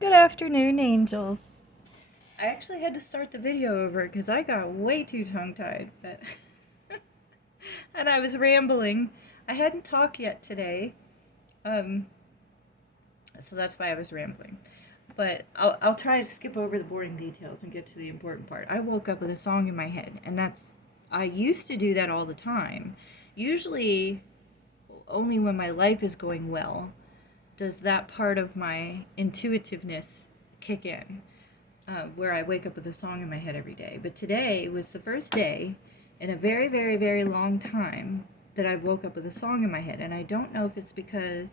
Good afternoon, angels. I actually had to start the video over because I got way too tongue-tied, but and I was rambling. I hadn't talked yet today, um, so that's why I was rambling. But I'll try to skip over the boring details and get to the important part. I woke up with a song in my head, and I used to do that all the time. Usually, only when my life is going well does that part of my intuitiveness kick in. Where I wake up with a song in my head every day. But today was the first day in a very, very, very long time that I woke up with a song in my head. And I don't know if it's because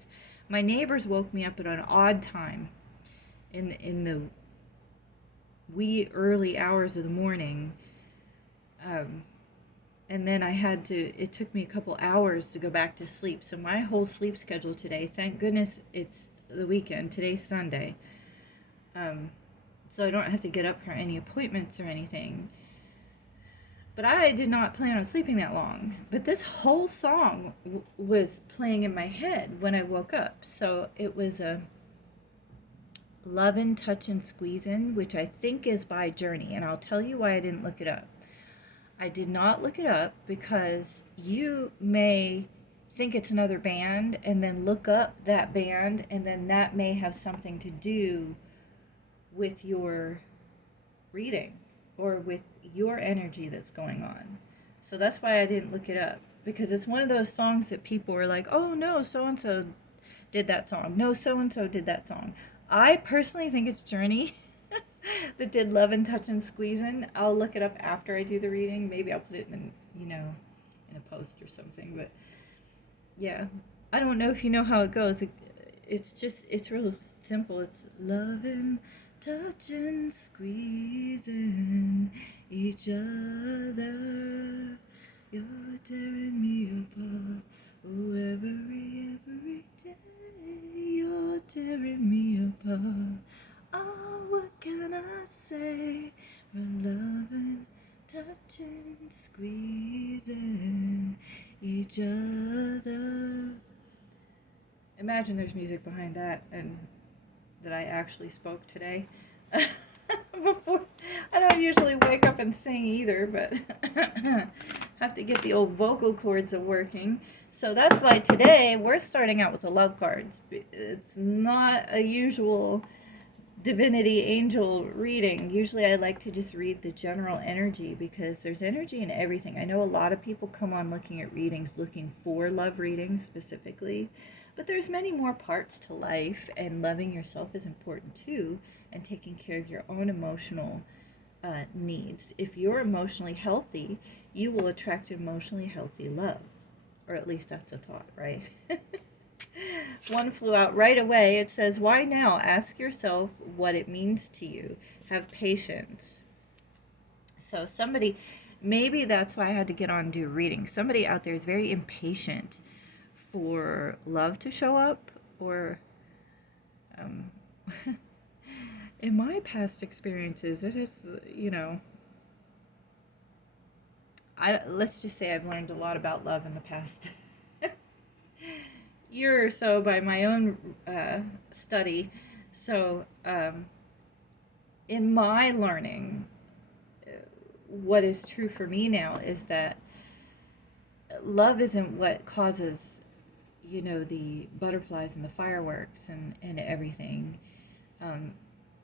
my neighbors woke me up at an odd time in the wee early hours of the morning. And then it took me a couple hours to go back to sleep. So my whole sleep schedule today, thank goodness it's the weekend. Today's Sunday. So I don't have to get up for any appointments or anything. But I did not plan on sleeping that long. But this whole song was playing in my head when I woke up. So it was a Lovin', Touchin', Squeezin', which I think is by Journey. And I'll tell you why I didn't look it up. I did not look it up because you may think it's another band and then look up that band, and then that may have something to do with your reading or with your energy that's going on. So that's why I didn't look it up, because it's one of those songs that people are like, oh no, so-and-so did that song. No, so-and-so did that song. I personally think it's Journey that did Lovin', Touchin', Squeezin'. I'll look it up after I do the reading. Maybe I'll put it in, in a post or something. But yeah, I don't know if you know how it goes. It's real simple. It's lovin', touching, squeezing each other. You're tearing me apart. Oh, every day you're tearing me apart. Oh, what can I say? We're loving, touching, squeezing each other. Imagine there's music behind that, and that I actually spoke today. Before, I don't usually wake up and sing either, but have to get the old vocal cords working. So that's why today we're starting out with the love cards. It's not a usual Divinity angel reading. Usually I like to just read the general energy, because there's energy in everything. I know a lot of people come on looking at readings looking for love readings specifically, but there's many more parts to life, and loving yourself is important too, and taking care of your own emotional needs. If you're emotionally healthy, you will attract emotionally healthy love, or at least that's a thought, right? One flew out right away. It says, why now? Ask yourself what it means to you. Have patience. So somebody, maybe that's why I had to get on and do a reading. Somebody out there is very impatient for love to show up, or in my past experiences, it is, let's just say I've learned a lot about love in the past year or so by my own study. So in my learning, what is true for me now is that love isn't what causes, the butterflies and the fireworks and everything. And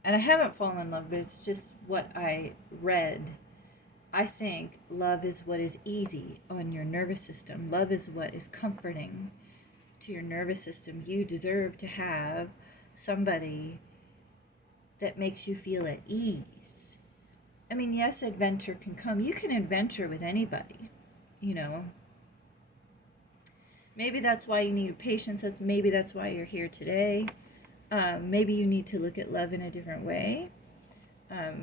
I haven't fallen in love, but it's just what I read. I think love is what is easy on your nervous system. Love is what is comforting to your nervous system. You deserve to have somebody that makes you feel at ease. I mean, yes, adventure can come. You can adventure with anybody, Maybe that's why you need patience. Maybe that's why you're here today. Maybe you need to look at love in a different way. I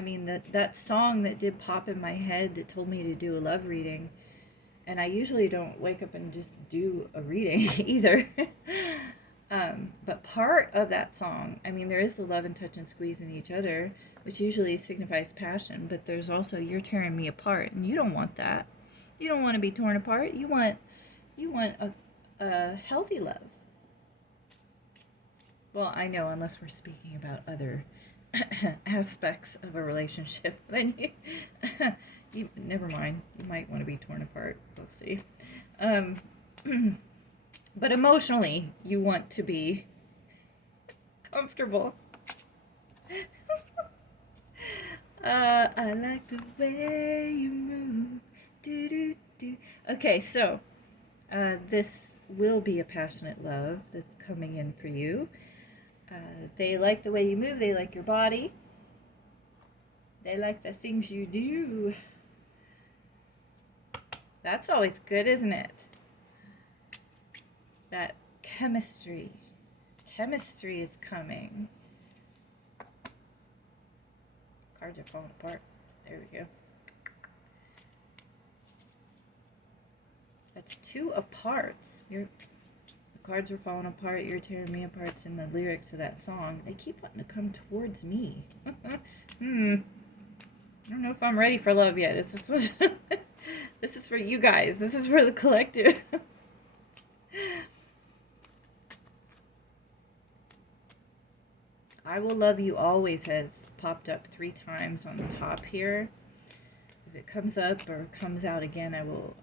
mean, that song that did pop in my head that told me to do a love reading, and I usually don't wake up and just do a reading either. But part of that song, I mean, there is the love and touch and squeeze in each other, which usually signifies passion, but there's also you're tearing me apart, and you don't want that. You don't want to be torn apart. You want a healthy love. Well, I know, unless we're speaking about other aspects of a relationship, then you never mind. You might want to be torn apart. We'll see. Um, but emotionally, you want to be comfortable. I like the way you move. Do, do, do. Okay, so this will be a passionate love that's coming in for you. They like the way you move. They like your body. They like the things you do. That's always good, isn't it? That chemistry. Chemistry is coming. Cards are falling apart. There we go. That's 2 of parts. The cards are falling apart. You're tearing me apart. It's in the lyrics of that song. They keep wanting to come towards me. I don't know if I'm ready for love yet. This is for you guys. This is for the collective. I will love you always has popped up 3 times on the top here. If it comes up or comes out again, I will,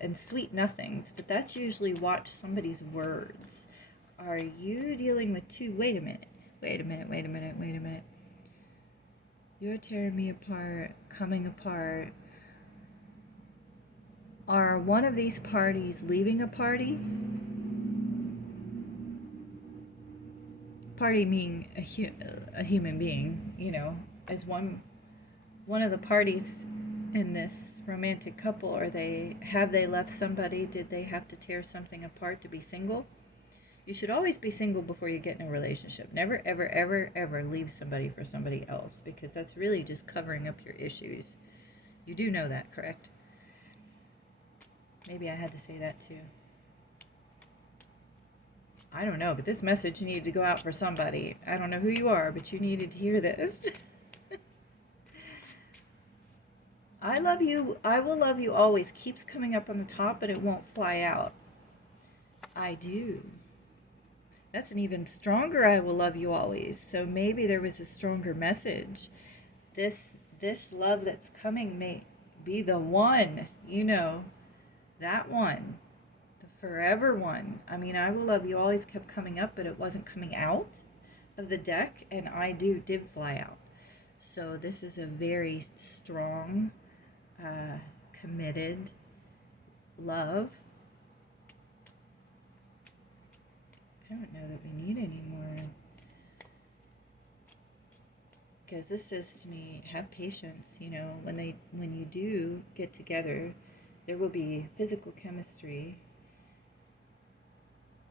and sweet nothings, but that's usually watch somebody's words. Are you dealing with 2? Wait a minute. You're tearing me apart, coming apart. Are one of these parties leaving a party? Party meaning a human being, you know, as one of the parties in this romantic couple. Have they left somebody? Did they have to tear something apart to be single? You should always be single before you get in a relationship. Never, ever, ever, ever leave somebody for somebody else, because that's really just covering up your issues. You do know that, correct? Maybe I had to say that too. I don't know, but this message needed to go out for somebody. I don't know who you are, but you needed to hear this. I love you. I will love you always keeps coming up on the top, but it won't fly out. I do. That's an even stronger I will love you always. So maybe there was a stronger message. This love that's coming may be the one, you know, that one. Forever one. I mean, I will love you always kept coming up, but it wasn't coming out of the deck, and I did fly out. So this is a very strong, committed love. I don't know that we need any more, because this says to me, have patience. You know, when you do get together, there will be physical chemistry,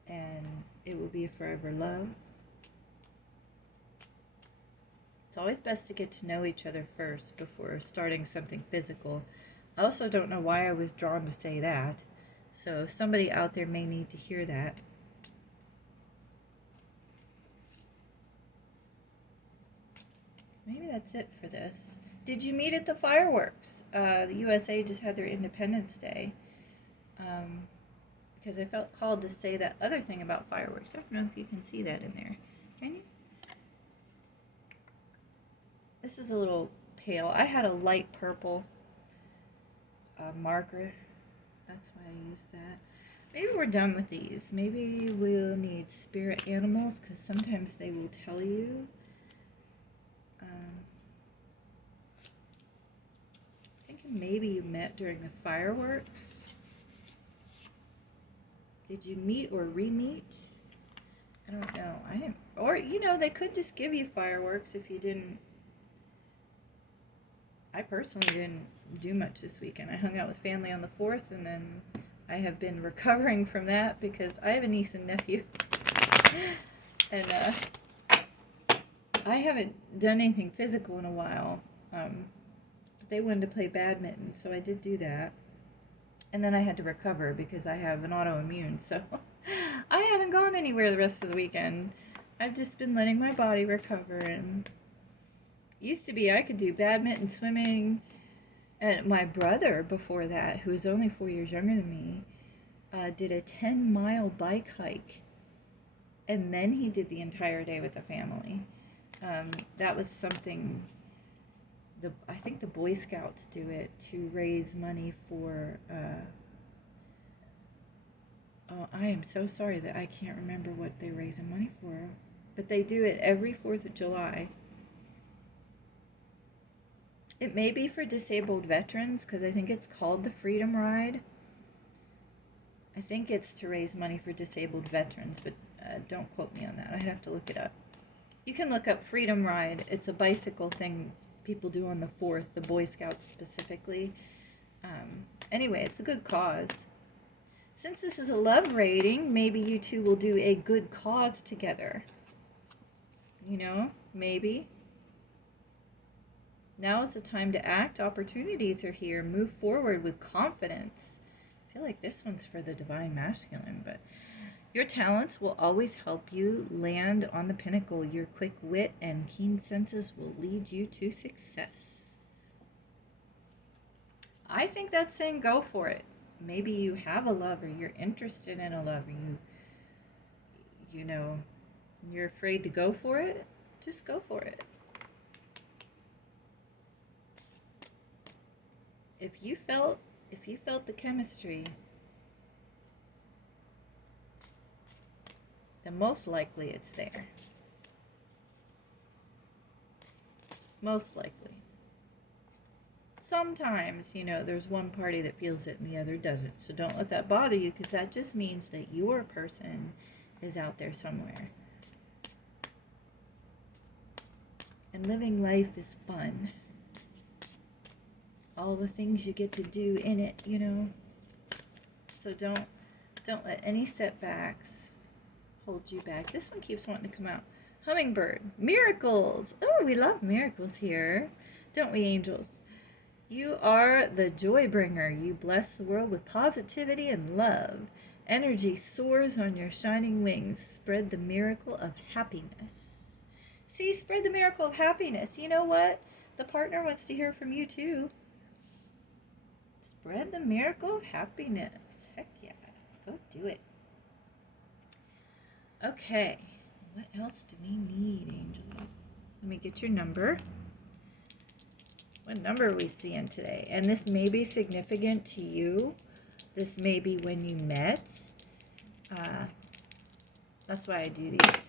and it will be a forever love. It's always best to get to know each other first before starting something physical. I also don't know why I was drawn to say that, so somebody out there may need to hear that. Maybe that's it for this. Did you meet at the fireworks? The USA just had their Independence Day. Because I felt called to say that other thing about fireworks. I don't know if you can see that in there. Can you? This is a little pale. I had a light purple marker. That's why I used that. Maybe we're done with these. Maybe we'll need spirit animals, because sometimes they will tell you. Thinking maybe you met during the fireworks. Did you meet or re-meet? I don't know. I didn't. Or, you know, they could just give you fireworks if you didn't. I personally didn't do much this weekend. I hung out with family on the 4th, and then I have been recovering from that because I have a niece and nephew. And I haven't done anything physical in a while. But they wanted to play badminton, so I did do that. And then I had to recover because I have an autoimmune, so I haven't gone anywhere the rest of the weekend. I've just been letting my body recover. And used to be I could do badminton, swimming, and my brother before that, who was only 4 years younger than me, did a 10-mile bike hike And then he did the entire day with the family. That was something, I think the Boy Scouts do it to raise money for, oh, I am so sorry that I can't remember what they're raising money for. But they do it every 4th of July. It may be for disabled veterans, because I think it's called the Freedom Ride. I think it's to raise money for disabled veterans, but don't quote me on that. I'd have to look it up. You can look up Freedom Ride. It's a bicycle thing people do on the 4th, the Boy Scouts specifically. Anyway, it's a good cause. Since this is a love rating, maybe you two will do a good cause together. You know, maybe. Now is the time to act. Opportunities are here. Move forward with confidence. I feel like this one's for the Divine Masculine, but your talents will always help you land on the pinnacle. Your quick wit and keen senses will lead you to success. I think that's saying go for it. Maybe you have a love, or you're interested in a love, or you know, you're afraid to go for it. Just go for it. If you felt the chemistry, then most likely it's there. Most likely. Sometimes, you know, there's one party that feels it and the other doesn't. So don't let that bother you, because that just means that your person is out there somewhere. And living life is fun. All the things you get to do in it, you know. So don't let any setbacks hold you back. This one keeps wanting to come out. Hummingbird. Miracles. Oh, we love miracles here. Don't we, angels? You are the joy bringer. You bless the world with positivity and love. Energy soars on your shining wings. Spread the miracle of happiness. See, spread the miracle of happiness. You know what? The partner wants to hear from you too. Spread the miracle of happiness. Heck yeah. Go do it. Okay. What else do we need, angels? Let me get your number. What number are we seeing today? And this may be significant to you. This may be when you met. That's why I do these.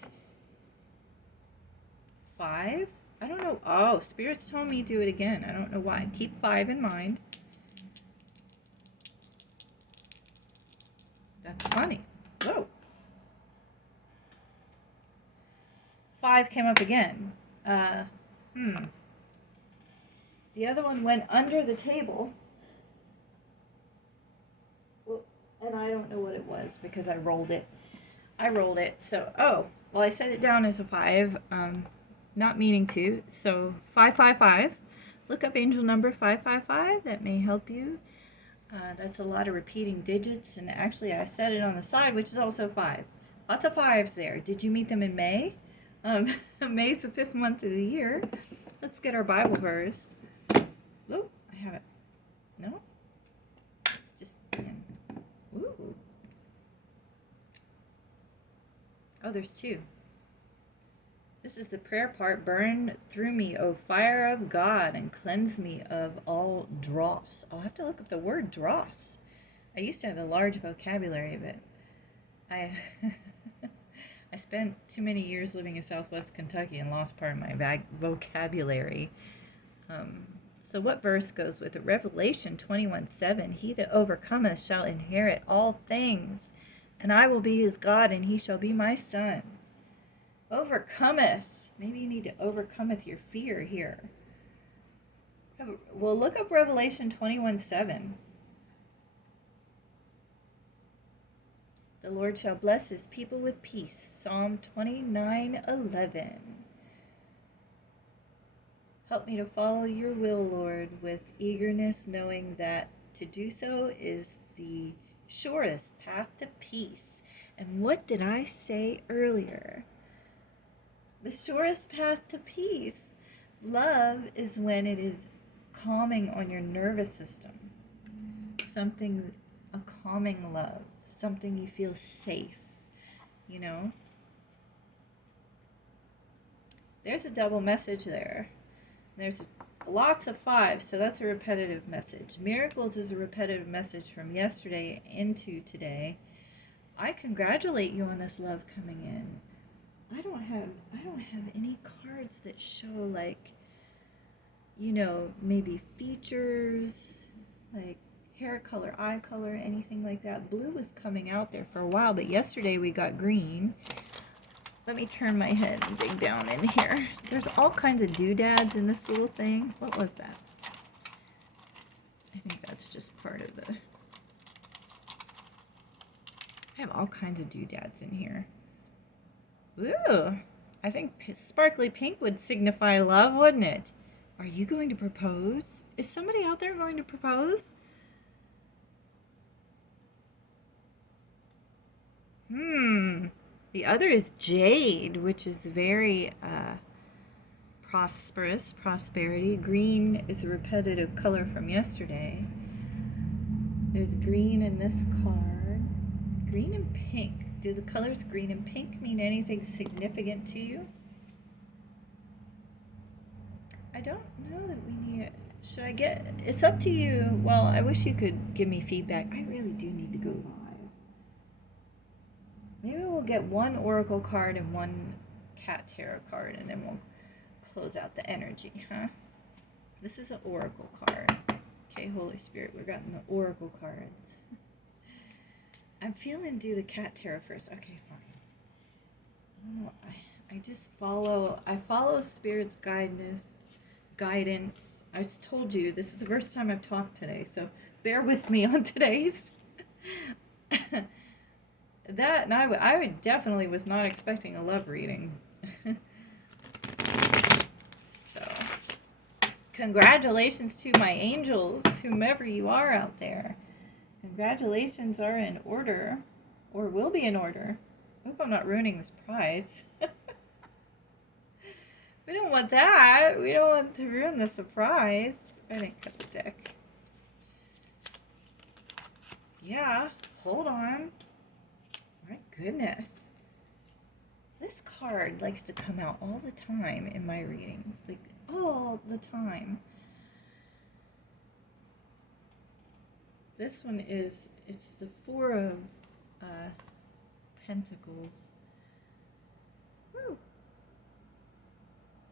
5? I don't know. Oh, Spirit's telling me do it again. I don't know why. Keep 5 in mind. That's funny. Whoa. 5 came up again. The other one went under the table. And I don't know what it was because I rolled it. So, well, I set it down as a 5, not meaning to. So, 555. Look up angel number 555. That may help you. That's a lot of repeating digits. And actually, I set it on the side, which is also 5. Lots of 5s there. Did you meet them in May? May's the 5th month of the year. Let's get our Bible verse. Oh, I have it. No? It's just in. Ooh. Oh, there's 2. This is the prayer part. Burn through me, O fire of God, and cleanse me of all dross. I'll have to look up the word dross. I used to have a large vocabulary, but I spent too many years living in Southwest Kentucky and lost part of my vocabulary. So what verse goes with it? Revelation 21:7. He that overcometh shall inherit all things, and I will be his God, and he shall be my son. Overcometh. Maybe you need to overcometh your fear here. Well, look up Revelation 21:7. The Lord shall bless his people with peace. Psalm 29:11. Help me to follow your will, Lord, with eagerness, knowing that to do so is the surest path to peace. And what did I say earlier? The surest path to peace. Love is when it is calming on your nervous system. A calming love. Something you feel safe, you know? There's a double message there. There's lots of fives, so that's a repetitive message. Miracles is a repetitive message from yesterday into today. I congratulate you on this love coming in. I don't have any cards that show, like, you know, maybe features, like hair color, eye color, anything like that. Blue was coming out there for a while, but yesterday we got green. Let me turn my head and dig down in here. There's all kinds of doodads in this little thing. What was that? I think that's just part of the... I have all kinds of doodads in here. Ooh, I think sparkly pink would signify love, wouldn't it? Are you going to propose? Is somebody out there going to propose? The other is jade, which is very prosperous, prosperity. Green is a repetitive color from yesterday. There's green in this card. Green and pink. Do the colors green and pink mean anything significant to you? I don't know that we need... Should I get... It's up to you. Well, I wish you could give me feedback. I really do need to go live. Maybe we'll get one oracle card and one cat tarot card, and then we'll close out the energy, huh? This is an oracle card. Okay, Holy Spirit, we're getting the oracle cards. I'm feeling do the cat tarot first. Okay, fine. I don't know. I just follow. I follow Spirit's guidance. I just told you this is the first time I've talked today, so bear with me on today's. That, and I would definitely was not expecting a love reading. So, congratulations to my angels, whomever you are out there. Congratulations are in order, or will be in order. I hope I'm not ruining this prize. We don't want that. We don't want to ruin the surprise. I didn't cut the deck. Yeah, hold on. My goodness. This card likes to come out all the time in my readings. Like, all the time. This one is, it's the Four of Pentacles. Woo.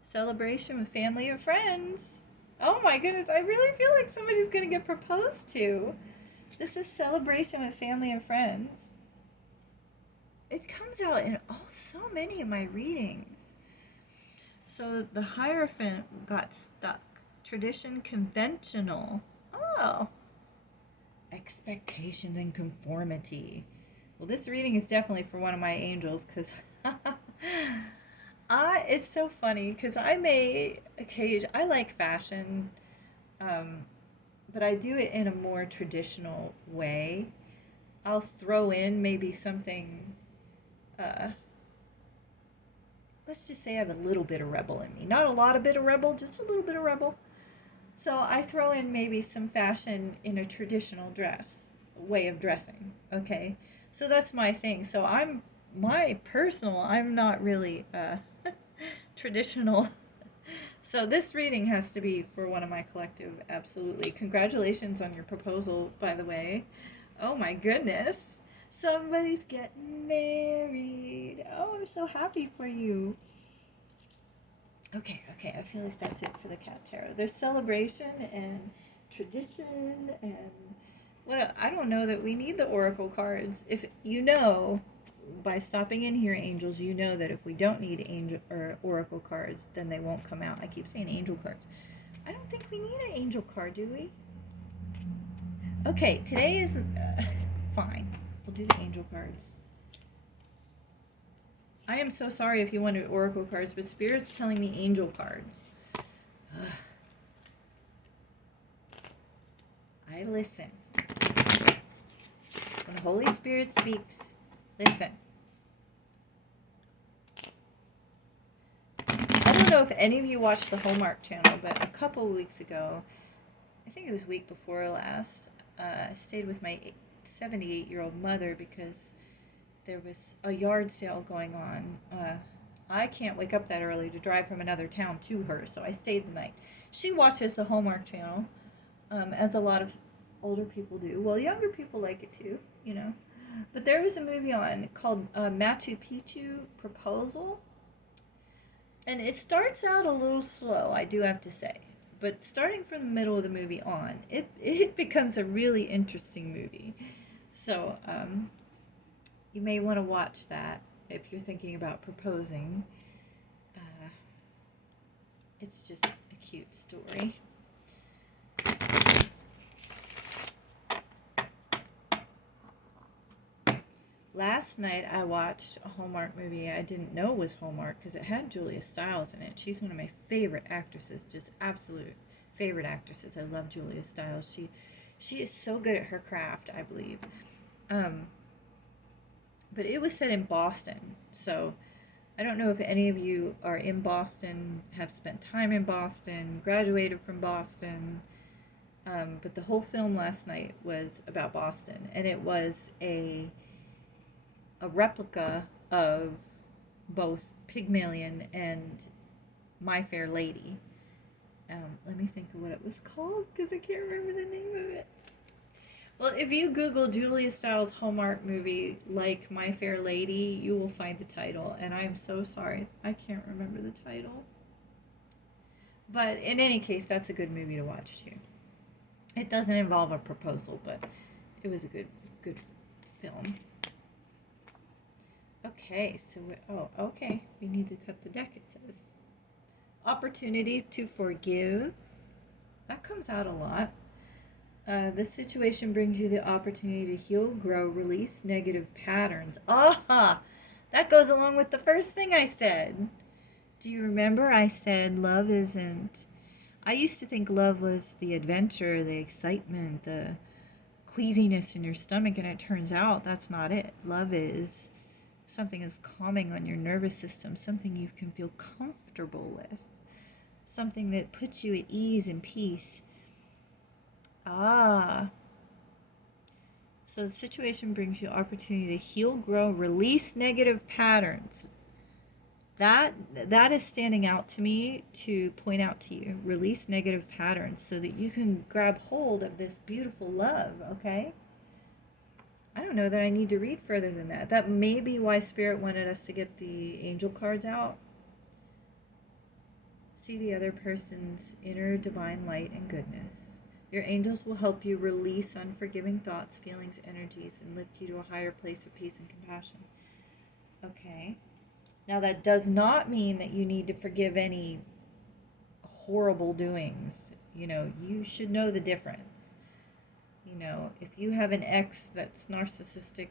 Celebration with family and friends. Oh my goodness, I really feel like somebody's going to get proposed to. This is celebration with family and friends. It comes out in so many of my readings. So the Hierophant got stuck. Tradition, conventional. Oh. Expectations and conformity. Well, this reading is definitely for one of my angels, because it's so funny, because I like fashion, but I do it in a more traditional way. I'll throw in maybe something, let's just say I have a little bit of rebel in me. Not a lot of bit of rebel, just a little bit of rebel. So I throw in maybe some fashion in a traditional way of dressing, okay? So that's my thing. So I'm not really traditional. So this reading has to be for one of my collective, absolutely. Congratulations on your proposal, by the way. Oh my goodness. Somebody's getting married. Oh, I'm so happy for you. Okay, I feel like that's it for the cat tarot. There's celebration and tradition and I don't know that we need the oracle cards. If you know, by stopping in here, angels, you know that if we don't need angel or oracle cards, then they won't come out. I keep saying angel cards. I don't think we need an angel card, do we? Okay, today is fine. We'll do the angel cards. I am so sorry if you wanted oracle cards, but Spirit's telling me angel cards. Ugh. I listen. When the Holy Spirit speaks, listen. I don't know if any of you watched the Hallmark Channel, but a couple of weeks ago, I think it was week before last, I stayed with my 78-year-old mother because there was a yard sale going on I can't wake up that early to drive from another town to her, so I stayed the night. She watches the Hallmark Channel, as a lot of older people do. Well, younger people like it too, you know. But there was a movie on called Machu Picchu Proposal, and it starts out a little slow, I do have to say. But starting from the middle of the movie on, it becomes a really interesting movie. So you may want to watch that if you're thinking about proposing. Uh, it's just a cute story. Last night I watched a Hallmark movie I didn't know was Hallmark because it had Julia Stiles in it. She's one of my favorite actresses, just absolute favorite actresses. I love Julia Stiles. She is so good at her craft, I believe. But it was set in Boston, so I don't know if any of you are in Boston, have spent time in Boston, graduated from Boston. But the whole film last night was about Boston, and it was a replica of both Pygmalion and My Fair Lady. Let me think of what it was called because I can't remember the name of it. Well, if you Google Julia Stiles Hallmark movie like My Fair Lady, you will find the title, and I'm so sorry I can't remember the title. But in any case, that's a good movie to watch too. It doesn't involve a proposal, but it was a good film. Okay, so okay. We need to cut the deck, it says. Opportunity to forgive. That comes out a lot. This situation brings you the opportunity to heal, grow, release negative patterns. Aha! That goes along with the first thing I said. Do you remember I said love isn't... I used to think love was the adventure, the excitement, the queasiness in your stomach, and it turns out that's not it. Love is something that's calming on your nervous system, something you can feel comfortable with, something that puts you at ease and peace. So the situation brings you opportunity to heal, grow, release negative patterns. That is standing out to me to point out to you. Release negative patterns so that you can grab hold of this beautiful love, okay? I don't know that I need to read further than that. That may be why Spirit wanted us to get the angel cards out. See the other person's inner divine light and goodness. Your angels will help you release unforgiving thoughts, feelings, energies, and lift you to a higher place of peace and compassion. Okay. Now that does not mean that you need to forgive any horrible doings. You know, you should know the difference. You know, if you have an ex that's narcissistic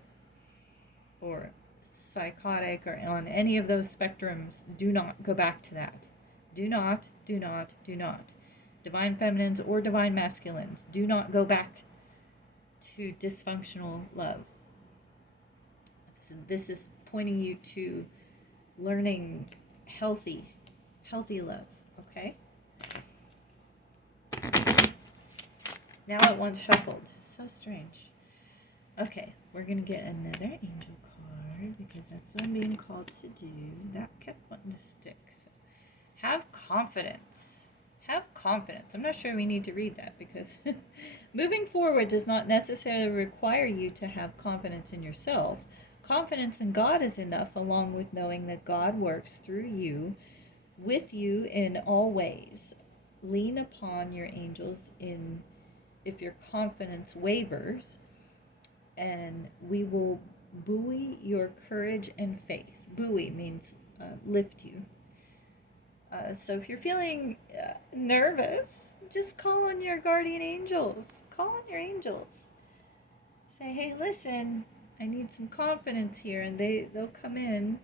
or psychotic or on any of those spectrums, do not go back to that. Do not. Divine feminines or divine masculines, do not go back to dysfunctional love. This is pointing you to learning healthy love, okay? Now it wants shuffled. So strange. Okay, we're going to get another angel card because that's what I'm being called to do. That kept wanting to stick. So have confidence. Have confidence. I'm not sure we need to read that because moving forward does not necessarily require you to have confidence in yourself. Confidence in God is enough, along with knowing that God works through you, with you in all ways. Lean upon your angels if your confidence wavers, and we will buoy your courage and faith. Buoy means lift you. So if you're feeling nervous, just call on your guardian angels. Call on your angels. Say, hey, listen, I need some confidence here, and they'll come in.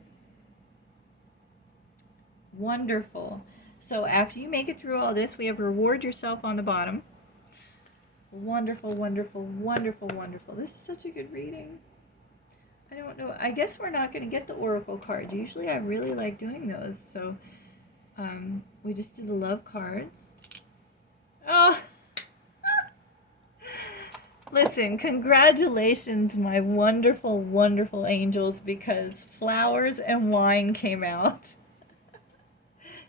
Wonderful. So after you make it through all this, we have reward yourself on the bottom. Wonderful. This is such a good reading. I don't know. I guess we're not going to get the oracle cards. Usually I really like doing those. So we just did the love cards. Oh, Listen, congratulations, my wonderful, wonderful angels, because flowers and wine came out.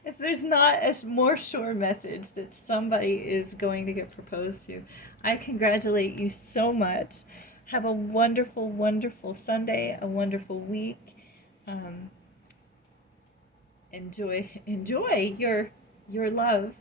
If there's not a more sure message that somebody is going to get proposed to, I congratulate you so much. Have a wonderful, wonderful Sunday, a wonderful week. Um, enjoy your love